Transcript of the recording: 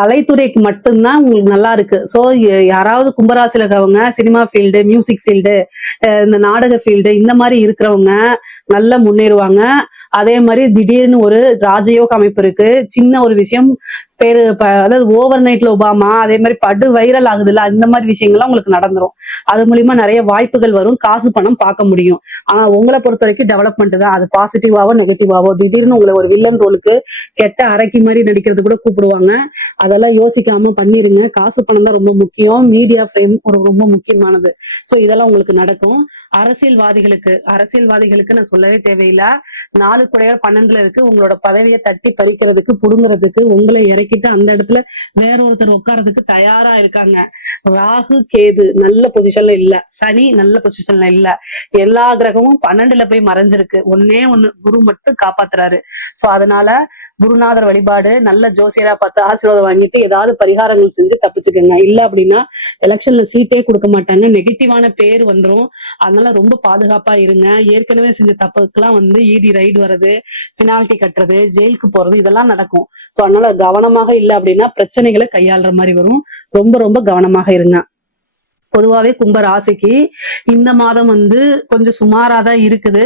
கலைத்துறைக்கு மட்டும்தான் உங்களுக்கு நல்லா இருக்கு. ஸோ யாராவது கும்பராசில இருக்கவங்க சினிமா ஃபீல்டு, மியூசிக் ஃபீல்டு, இந்த நாடக ஃபீல்டு இந்த மாரி இருக்கிறவங்க நல்லா முன்னேறுவாங்க. அதே மாரி திடீர்னு ஒரு ராஜயோக அமைப்பு இருக்கு. சின்ன ஒரு விஷயம் அதாவது ஓவர் நைட்ல ஒபாமா, அதே மாரி படு வைரல் ஆகுதுல்ல, இந்த மாரி விஷயங்கள்லாம் உங்களுக்கு நடந்துரும். அது மூலியமா நெறைய வாய்ப்புகள் வரும். காசு, பணம் பார்க்க முடியும். ஆனா உங்கள பொறுத்தவரைக்கும் டெவலப்மெண்ட் தான். அது பாசிட்டிவாவோ, நெகட்டிவாவோ திடீர்னு உங்கள ஒரு வில்லன் ரோலுக்கு கெட்ட அரக்கி மாரி நடிக்கிறது கூட கூப்பிடுவாங்க. அதெல்லாம் யோசிக்காம பண்ணிருங்க. காசு, பணம் தான் ரொம்ப முக்கியம். மீடியா ஃப்ரேம் ரொம்ப முக்கியமானது. சோ இதெல்லாம் உங்களுக்கு நடக்கும். அரசியல்வாதிகளுக்கு நான் சொல்லவே தேவையில்ல. 4 குடையவர் 12ல இருக்கு. உங்களோட பதவியை தட்டி பறிக்கிறதுக்கு, புடுங்குறதுக்கு, உங்களை இறக்கிட்டு அந்த இடத்துல வேற ஒருத்தர் உட்கார்றதுக்கு தயாரா இருக்காங்க. ராகு, கேது நல்ல பொசிஷன்ல இல்ல. சனி நல்ல பொசிஷன்ல இல்ல. எல்லா கிரகமும் 12ல போய் மறைஞ்சிருக்கு. ஒண்ணே ஒண்ணு குரு மட்டும் காப்பாத்துறாரு. சோ அதனால குருநாதர் வழிபாடு, நல்ல ஜோசியரா பார்த்து ஆசீர்வாதம் வாங்கிட்டு ஏதாவது பரிகாரங்கள் செஞ்சு தப்பிச்சுக்கோங்க. இல்ல அப்படின்னா எலெக்ஷன்ல சீட்டே கொடுக்க மாட்டாங்க. நெகட்டிவான பேர் வந்துரும். அதனால ரொம்ப பாதுகாப்பா இருங்க. ஏற்கனவே செஞ்ச தப்புக்கெல்லாம் இடி ரைடு வர்றது, பெனால்டி கட்டுறது, ஜெயிலுக்கு போறது இதெல்லாம் நடக்கும். சோ அதனால கவனமாக இல்ல அப்படின்னா பிரச்சனைகளை கையாளுற மாதிரி வரும். ரொம்ப ரொம்ப கவனமாக இருங்க. பொதுவாவே கும்ப ராசிக்கு இந்த மாதம் கொஞ்சம் சுமாராதான் இருக்குது.